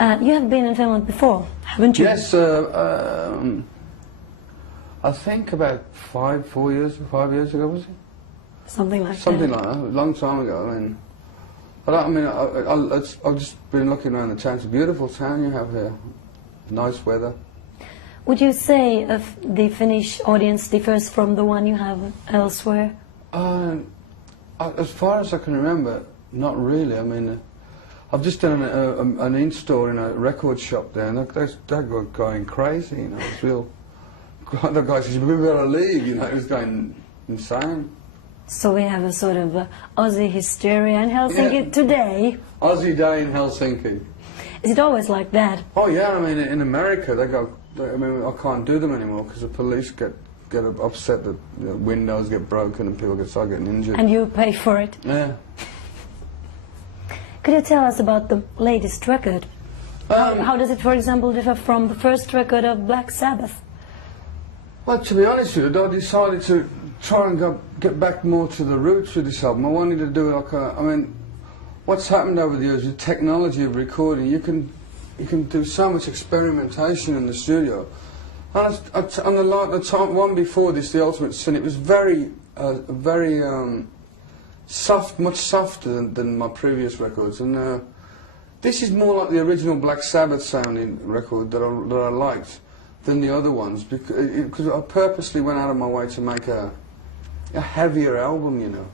You have been in Finland before, haven't you? Yes, I think about 5 years ago, was it? Something like Something that. like that, a long time ago. I've just been looking around the town. It's a beautiful town you have here. Nice weather. Would you say if the Finnish audience differs from the one you have elsewhere? As far as I can remember, not really. I mean, I've just done an in-store in a record shop there, and they're going crazy, you know. It's real. The guy says, "We better leave," you know. It was going insane. So we have a sort of Ozzy hysteria in Helsinki today. Ozzy Day in Helsinki. Is it always like that? Oh yeah, I mean in America I I can't do them anymore because the police get upset that windows get broken and people start getting injured. And you pay for it? Yeah. Could you tell us about the latest record? How does it, for example, differ from the first record of Black Sabbath? Well, to be honest with you, I decided to try and get back more to the roots with this album. I wanted to do like I mean, what's happened over the years with technology of recording, you can do so much experimentation in the studio. And on the time one before this, The Ultimate Sin, it was very soft, much softer than my previous records. And this is more like the original Black Sabbath sounding record that I liked than the other ones, because I purposely went out of my way to make a heavier album, you know.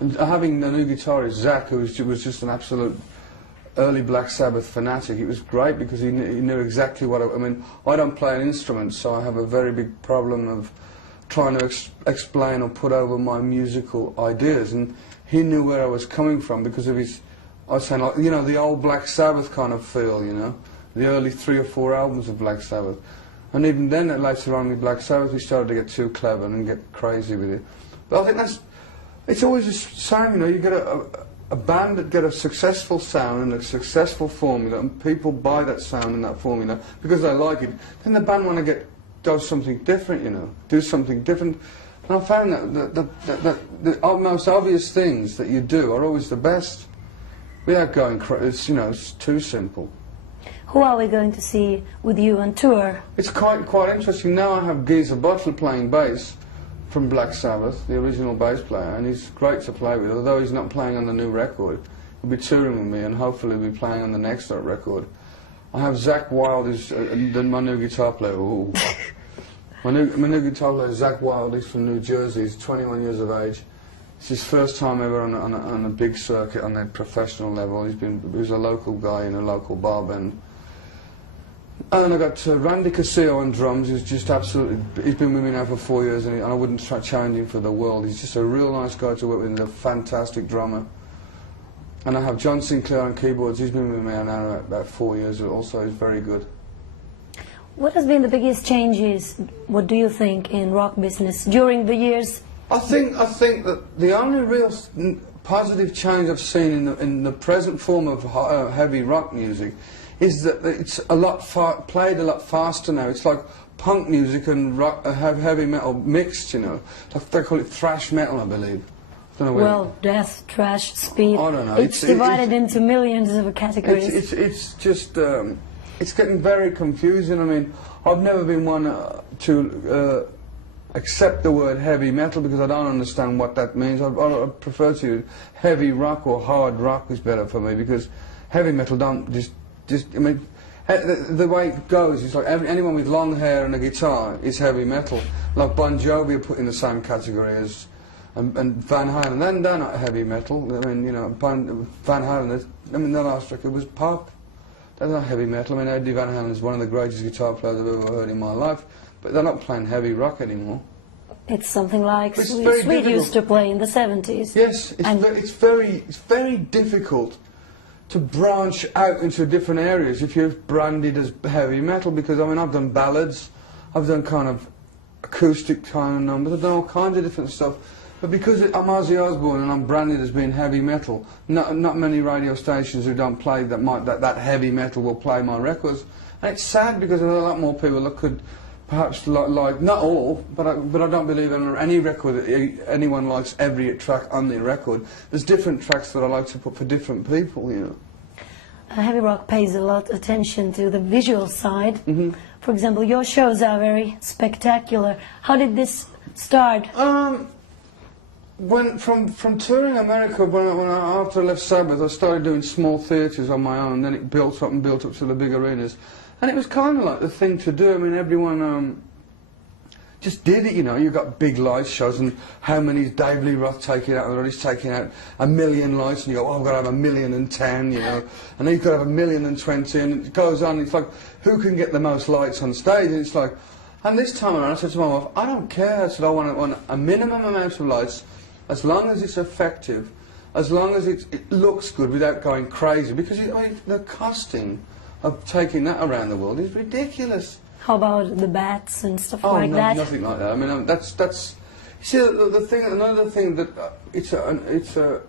And having the new guitarist, Zach, who was just an absolute early Black Sabbath fanatic, it was great because he knew exactly what I mean, I don't play an instrument, so I have a very big problem of trying to explain or put over my musical ideas, and he knew where I was coming from because of his, I was saying, like, you know, the old Black Sabbath kind of feel, you know, the early 3 or 4 albums of Black Sabbath. And even then, later on with Black Sabbath, we started to get too clever and get crazy with it. But I think it's always the same, you know, you get a band that get a successful sound and a successful formula, and people buy that sound and that formula because they like it. Then the band want to do something different, you know, do something different. And I found that the most obvious things that you do are always the best, without going crazy. You know, it's too simple. Who are we going to see with you on tour? It's quite interesting. Now I have Geezer Butler playing bass from Black Sabbath, the original bass player, and he's great to play with, although he's not playing on the new record. He'll be touring with me and hopefully he'll be playing on the next record. I have Zach Wilde, who's my new guitar player. Ooh. my new guitar player is Zach Wilde. He's from New Jersey. He's 21 years of age. It's his first time ever on a big circuit on a professional level. He was a local guy in a local bar band. And I got Randy Castillo on drums, who's just absolutely, he's been with me now for 4 years, and I wouldn't challenge him for the world. He's just a real nice guy to work with, he's a fantastic drummer. And I have John Sinclair on keyboards, he's been with me now about 4 years, also he's very good. What has been the biggest changes, what do you think, in rock business during the years? I think that the only real positive change I've seen in the present form of heavy rock music is that it's played a lot faster now. It's like punk music and rock, heavy metal mixed, you know. They call it thrash metal, I believe. I don't know well, death, thrash, speed. I don't know. It's divided into millions of categories. It's just it's getting very confusing. I mean, I've never been one to accept the word heavy metal because I don't understand what that means. I prefer to heavy rock or hard rock is better for me because heavy metal don't I mean, the way it goes is like anyone with long hair and a guitar is heavy metal. Like Bon Jovi are put in the same category as and Van Halen. Then they're not heavy metal. I mean, you know, Van Halen. I mean, their last record was pop. They're not heavy metal. I mean, Eddie Van Halen is one of the greatest guitar players I've ever heard in my life. But they're not playing heavy rock anymore. It's something like Sweet used to play in the 70s. Yes, it's very difficult to branch out into different areas if you're branded as heavy metal, because I mean I've done ballads, I've done kind of acoustic kind of numbers, I've done all kinds of different stuff, but because I'm Ozzy Osbourne and I'm branded as being heavy metal, not many radio stations who don't play that heavy metal will play my records, and it's sad because there are a lot more people that could perhaps like not all, but I don't believe in any record that anyone likes every track on the record. There's different tracks that I like to put for different people, you know. heavy rock pays a lot of attention to the visual side. For example, your shows are very spectacular. How did this start? When from touring America, after I left Sabbath, I started doing small theatres on my own. Then it built up and built up to the big arenas, and it was kind of like the thing to do. I mean, everyone just did it, you know. You got big light shows, and how many is Dave Lee Roth taking out? And he's taking out 1 million lights, and you go, oh, I've got to have 1,010,000, you know, and then you've got to have 1,020,000, and it goes on. It's like, who can get the most lights on stage? And it's like, and this time around, I said to my wife, I don't care. I said, I want a minimum amount of lights, as long as it's effective, as long as it looks good without going crazy, because the costing of taking that around the world is ridiculous. How about the bats and stuff Oh, like no, that? nothing like that. I mean, that's. You see, the thing. Another thing that it's like an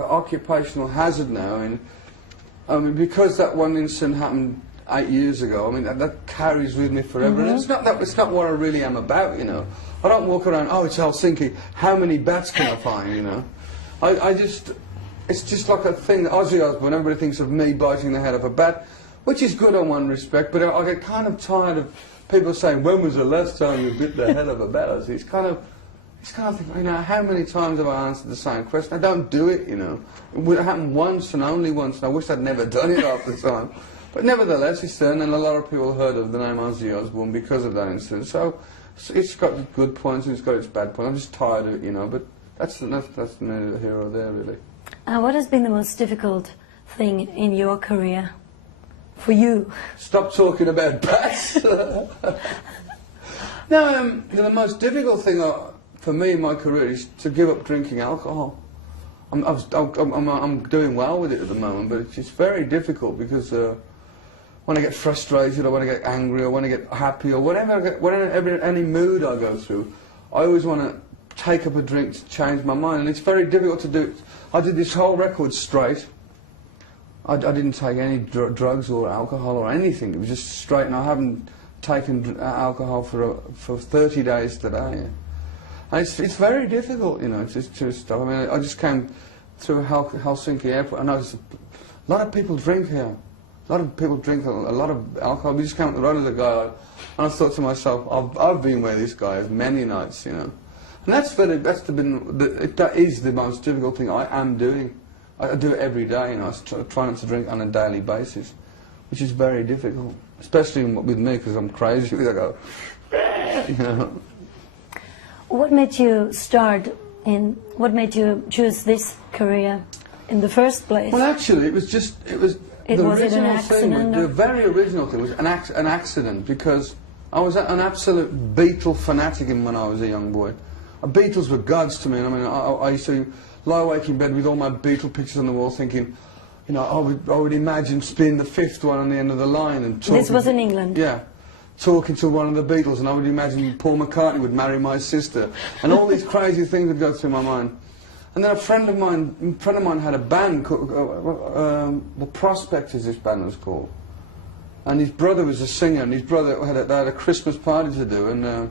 occupational hazard now. And I mean, because that one incident happened 8 years ago. I mean, that carries with me forever. And it's not that. It's not what I really am about. You know, I don't walk around. Oh, it's Helsinki. How many bats can I find? You know, I just. It's just like a thing. Ozzy Osbourne. Everybody thinks of me biting the head of a bat, which is good on one respect, but I get kind of tired of people saying, when was the last time you bit the head of a bat? It's kind of, you know, how many times have I answered the same question? I don't do it, you know. It happened once and only once, and I wish I'd never done it half the time. But nevertheless, it's done, and a lot of people heard of the name Ozzy Osbourne because of that incident. So it's got good points and it's got its bad points. I'm just tired of it, you know, but that's neither here or there, really. What has been the most difficult thing in your career? For you? Stop talking about bats. No, the most difficult thing for me in my career is to give up drinking alcohol. I'm doing well with it at the moment, but it's very difficult because when I get frustrated, or when I get angry, or when I get happy, or whatever any mood I go through, I always want to take up a drink to change my mind, and it's very difficult to do. I did this whole record straight. I didn't take any drugs or alcohol or anything. It was just straight, and I haven't taken alcohol for 30 days today. And it's very difficult, you know, to stop. I mean, I just came through Helsinki airport, and I noticed a lot of people drink here. A lot of people drink a lot of alcohol. We just came up the road with a guy, and I thought to myself, I've been where this guy is many nights, you know. And that is the most difficult thing I am doing. I do it every day, you know. I try not to drink on a daily basis, which is very difficult, especially with me because I'm crazy. I go, you know. What made you what made you choose this career in the first place? Well, actually, it was the original thing. The very original thing was an accident, because I was an absolute Beatle fanatic when I was a young boy. Beatles were gods to me. I mean, I used to lie awake in bed with all my Beatle pictures on the wall, thinking, you know, I would imagine being the fifth one on the end of the line and talking. This was in England. Yeah, talking to one of the Beatles, and I would imagine Paul McCartney would marry my sister, and all these crazy things would go through my mind. And then a friend of mine had a band called The Prospectors. This band was called, and his brother was a singer, and his brother they had a Christmas party to do, and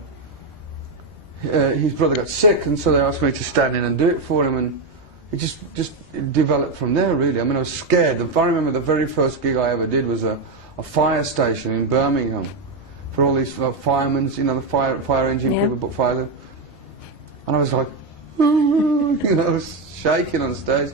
his brother got sick, and so they asked me to stand in and do it for him, and it just developed from there, really. I mean, I was scared. If I remember, the very first gig I ever did was a fire station in Birmingham for all these firemen, you know, the fire engine people put fire there. And I was like, you know, I was shaking on stage.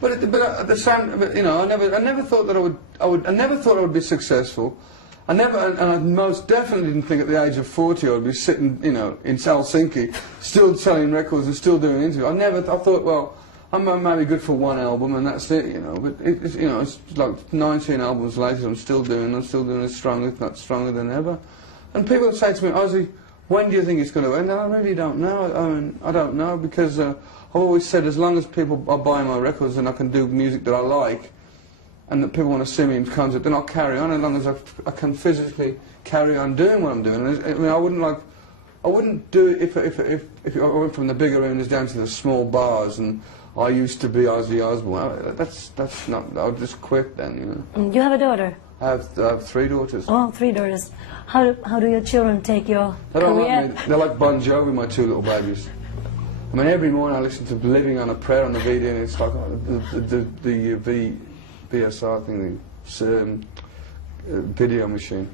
But at the same, you know, I never thought that I never thought I would be successful. And I most definitely didn't think at the age of 40 I would be sitting, you know, in Helsinki, still selling records and still doing interviews. I thought, well, I'm maybe good for one album and that's it, you know. But you know, it's like 19 albums later, I'm still doing as strong, if not stronger than ever. And people say to me, Ozzy, when do you think it's going to end? And I really don't know. I mean, I don't know, because I've always said, as long as people are buying my records and I can do music that I like, and that people want to see me in concert, then I'll carry on, as long as I can physically carry on doing what I'm doing. I mean, I wouldn't do it if I went from the big arenas down to the small bars and I used to be Ozzy Osbourne. That's not. I'll just quit then, you know. You have a daughter? I have 3 daughters. Oh, 3 daughters. How do your children take your career? Like me. They're like Bon Jovi, my 2 little babies. I mean, every morning I listen to Living on a Prayer on the VD, and it's like the VSR thing, video machine.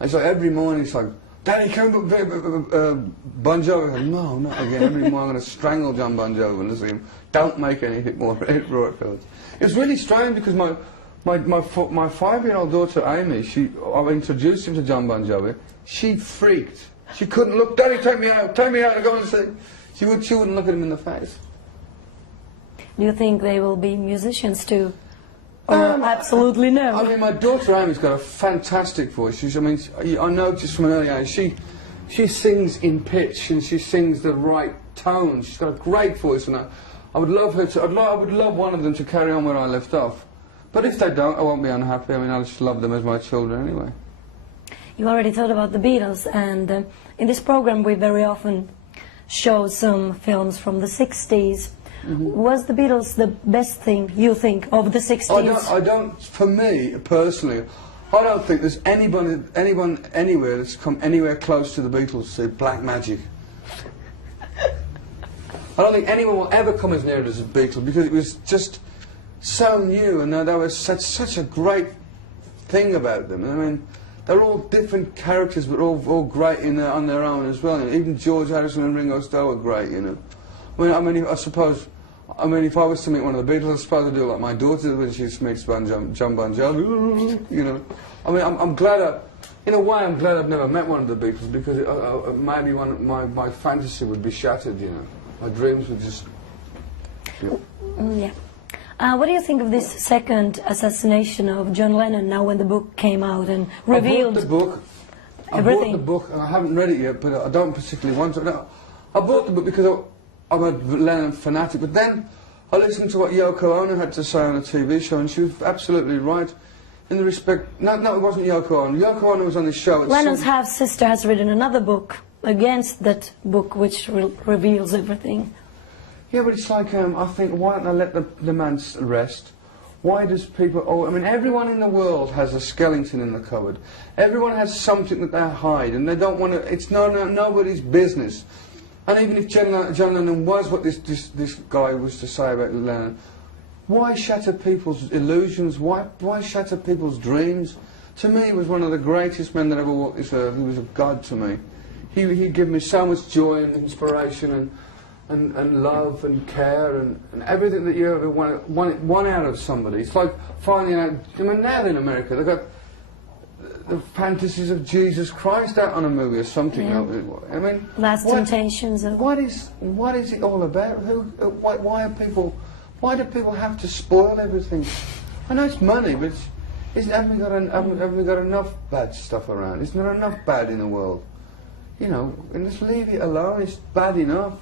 It's like every morning it's like, Daddy, can we Bon Jovi? Like, no, not again. Every morning I'm going to strangle John Bon Jovi and say, don't make any more hit records. It was really strange because my 5-year-old daughter Amy, I introduced him to John Bon Jovi. She freaked. She couldn't look. Daddy, take me out, and go and see. She wouldn't look at him in the face. Do you think they will be musicians too? Or absolutely no? I mean, my daughter Amy's got a fantastic voice. I noticed from an early age, she sings in pitch and she sings the right tone. She's got a great voice, and I would love her to. I would love one of them to carry on where I left off. But if they don't, I won't be unhappy. I mean, I just love them as my children anyway. You already thought about the Beatles, and in this program we very often show some films from the 60s. Was the Beatles the best thing, you think, of the 60s? I don't, for me, personally, I don't think there's anyone anywhere that's come anywhere close to the Beatles to Black Magic. I don't think anyone will ever come as near it as the Beatles, because it was just so new, and there was such a great thing about them. I mean, they're all different characters, but all great on their own as well. And even George Harrison and Ringo Starr were great, you know. I suppose, if I was to meet one of the Beatles, I suppose I'd do like my daughter when she meets John Bon Jovi, you know. I mean, I'm glad, in a way, I'm glad I've never met one of the Beatles, because maybe my fantasy would be shattered, you know. My dreams would just... Yeah. What do you think of this second assassination of John Lennon now when the book came out and revealed everything? I bought the book, and I haven't read it yet, but I don't particularly want to. No, I bought the book because I'm a Lennon fanatic, but then I listened to what Yoko Ono had to say on a TV show, and she was absolutely right in the respect... No, it wasn't Yoko Ono. Yoko Ono was on this show. Lennon's half-sister has written another book against that book, which reveals everything. Yeah, but it's like, I think, why don't I let the man rest? Why does people... Oh, I mean, everyone in the world has a skeleton in the cupboard. Everyone has something that they hide, and they don't want to... It's nobody's business. And even if John Lennon was what this guy was to say about Lennon, why shatter people's illusions? Why shatter people's dreams? To me, he was one of the greatest men that ever walked this earth. He was a god to me. He gave me so much joy and inspiration and love and care and everything that you ever want out of somebody. It's like finding out... I mean, now in America, they've got the fantasies of Jesus Christ out on a movie or something. Yeah. I mean... Last Temptations of... What is it all about? Why do people have to spoil everything? I know it's money, but haven't we got enough bad stuff around? Isn't there enough bad in the world? You know, and just leave it alone. It's bad enough.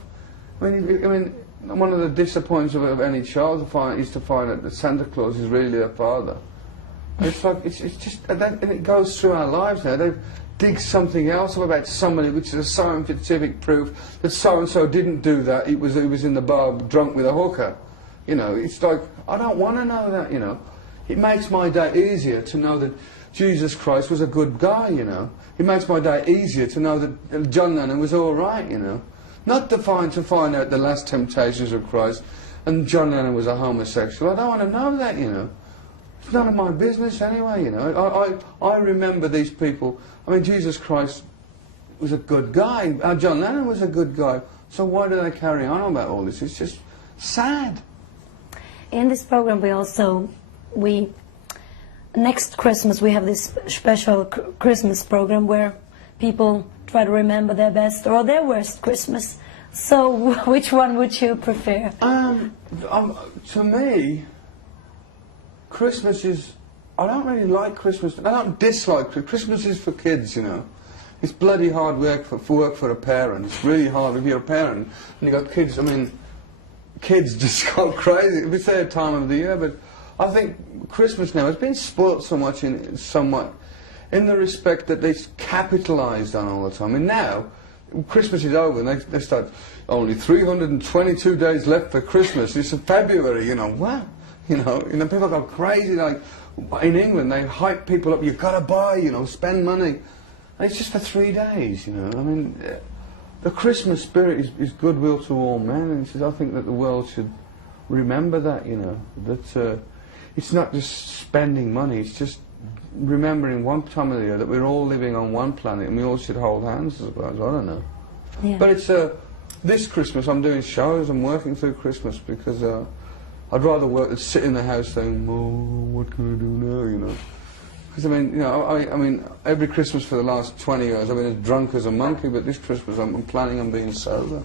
I mean, one of the disappointments of any child is to find out that Santa Claus is really their father. It's like it's just, and it goes through our lives now. They dig something else up about somebody, which is a scientific proof that so and so didn't do that. He was in the bar drunk with a hooker. You know, it's like, I don't want to know that. You know, it makes my day easier to know that Jesus Christ was a good guy. You know, it makes my day easier to know that John Lennon was all right. You know. Not to find out the last temptations of Christ and John Lennon was a homosexual. I don't want to know that, you know. It's none of my business anyway, you know. I remember these people. I mean, Jesus Christ was a good guy. John Lennon was a good guy. So why do they carry on about all this? It's just sad. In this program next Christmas we have this special Christmas program where people try to remember their best or their worst Christmas. So, which one would you prefer? To me, Christmas is... I don't really like Christmas. I don't dislike Christmas. Christmas is for kids, you know. It's bloody hard work for a parent. It's really hard if you're a parent and you've got kids. I mean, kids just go crazy. It's their time of the year, but I think Christmas now has been spoilt so much in the respect that they've capitalised on all the time. And now, Christmas is over and they start, only 322 days left for Christmas. It's February, you know, wow. You know, people go crazy, like, in England, they hype people up, you've got to buy, you know, spend money. And it's just for 3 days, you know. I mean, the Christmas spirit is goodwill to all men, and I think that the world should remember that, you know, that it's not just spending money, it's just remembering one time of the year that we're all living on one planet and we all should hold hands, I suppose. I don't know. Yeah. But it's this Christmas I'm doing shows, I'm working through Christmas because I'd rather work than sit in the house saying, oh, what can I do now, you know? Because I mean, you know, I mean, every Christmas for the last 20 years I've been as drunk as a monkey, but this Christmas I'm planning on being sober.